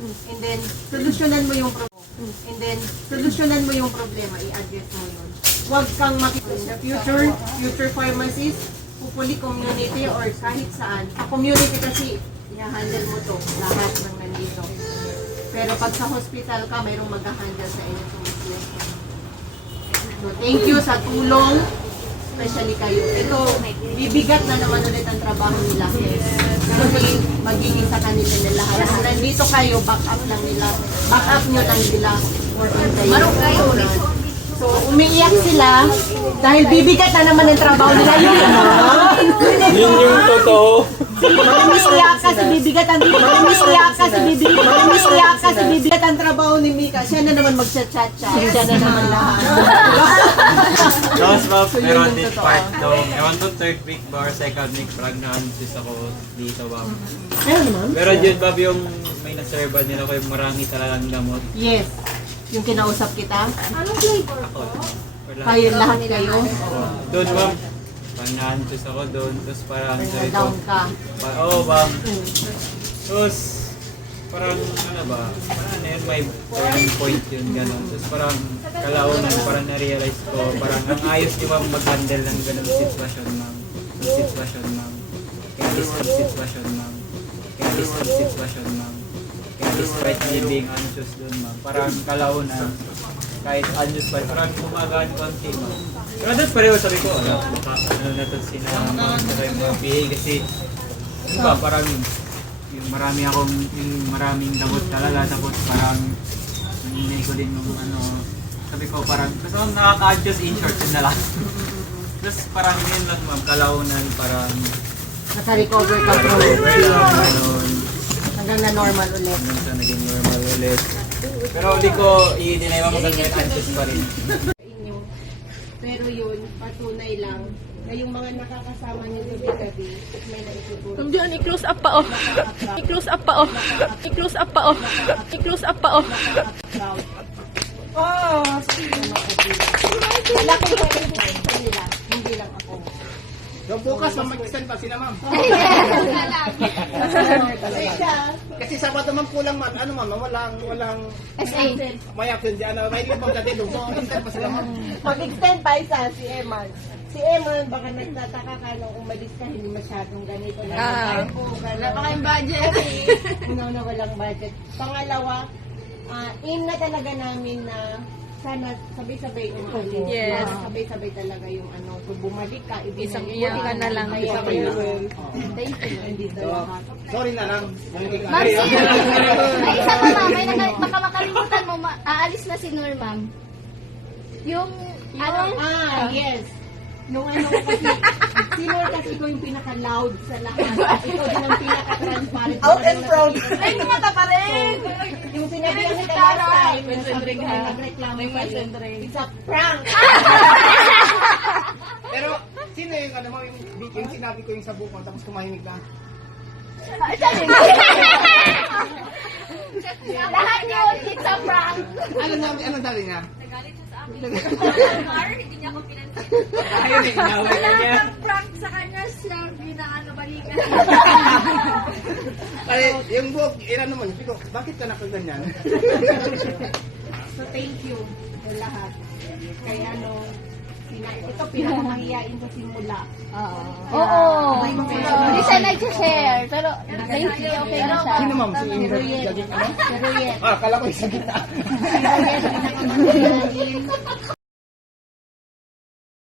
And then, solusyonan mo yung problema, i-address mo yun. Huwag kang makikita. Future pharmacist, hopefully community or kahit saan. Sa community kasi, i-handle mo to, lahat ng nandito. Pero pag sa hospital ka, mayroong mag-handle sa inyo. So, thank you sa tulong, especially kayo. Ito, bibigat na naman ulit ang trabaho nila. Kasi magiging sa kanila na lahat. Kung nandito kayo, back up lang nila. Back up nyo lang nila. Marong kayo. So, umiiyak sila dahil bibigat na naman ang trabaho nila. Yun yung totoo. Umiiyak kasi bibigat ang trabaho ni Mika. Siya na naman mag-chat-chat siya. Siya na naman lahat. Tapos ma'am, meron din part daw. Ewan to third week ba or second week pregnancies ako dito ma'am. Pero yun ma'am yung may naserban nila ko yung marami talagang gamot. Yes. Yung kinausap kita. Anong flavor Ako. po? Kayo lahat kayo. Doon ma'am, pregnancies ako doon. Tapos parang sabi ko, Down ka. oo ma'am. Tapos parang ano ba, parang ano yun, may turning point yun gano'n. Tapos parang kalaunan, parang na-realize ko, parang ang ayos niyo ma'am mag-handle ng gano'ng sitwasyon ma'am. Kaya despite me being anxious doon ma'am, parang kalaunan, kahit anxious pa, parang gumagaan konti ma'am. Pero doon pareho sabi ko, baka ano na ito sinama, saka yung mga PA kasi, ano ba, parang yung maraming damot talaga, tapos parang naninay ko din yung ano, sabi ko parang, kasi nakaka-adjust in short, yun na lang. Tapos parang yun lang ma'am, kalaunan, parang Naka-recover ka bro. Hanggang na normal ulit. hanggang sa naging normal ulit. Pero hindi ko i-deny ma'am hanggang anxious pa rin. Inyo. Pero yun, patunay lang na yung mga nakakasama niyo gabi-gabi, may naitutulong. Diyan, i-close up pa, oh. I-close up pa, oh. I-close up pa, oh. I-close up pa, oh. Wala kong pwede sa nila, hindi lang ako. So bukas mag-extend pa sila ma'am. Kasi Sabado man kulang man, ano ma'am, walang SA. may absent di ano, may ibang dati doon. So extend pa sila ma'am. Mag-extend pa isa si Eman. Si Eman, baka nagtataka ka nung umalis ka, hindi masyadong ganito na. Wala pa kayong budget. Na walang budget. Pangalawa, in na talaga namin na sana sabay-sabay umalis. Yes. Sabay-sabay talaga yung ano. So bumalik ka, Isang iyak ka na lang. Thank you. Nandito lahat. Sorry na lang. Marcy, may isa pa ma'am, baka makalimutan mo, aalis na si Nur ma'am. Yung, ano? Yes. Nung ano kasi, si Lord kasi ikaw yung pinaka-loud sa lahat. Ikaw din ang pinaka-transparent. Out and proud. Ay, mata pa rin! Yung sinabihan kita last time, sabi ko na nagreklamo sa'yo. It's a prank! Pero sino yung ano mo yung sinabi ko yung sa buko tapos tumahimik ka? Lahat yun, it's a prank. Ano dali niya? Hindi niya ako pinansin. Ayun eh, inaway na niya. Prank sa kanya, siya balikan. Ay, yung buhok, ilan naman, sabi ko, bakit ka nakaganyan? So, thank you sa lahat. Kaya ano, ito pinakamahiyain sa simula. Oo. Hindi siya nag-share, pero thank you, okay na siya. Sino ma'am? Si Ingrid Gagik ano? Pero yet, Akala ko isa kita. pero yet, pinakamahiyain.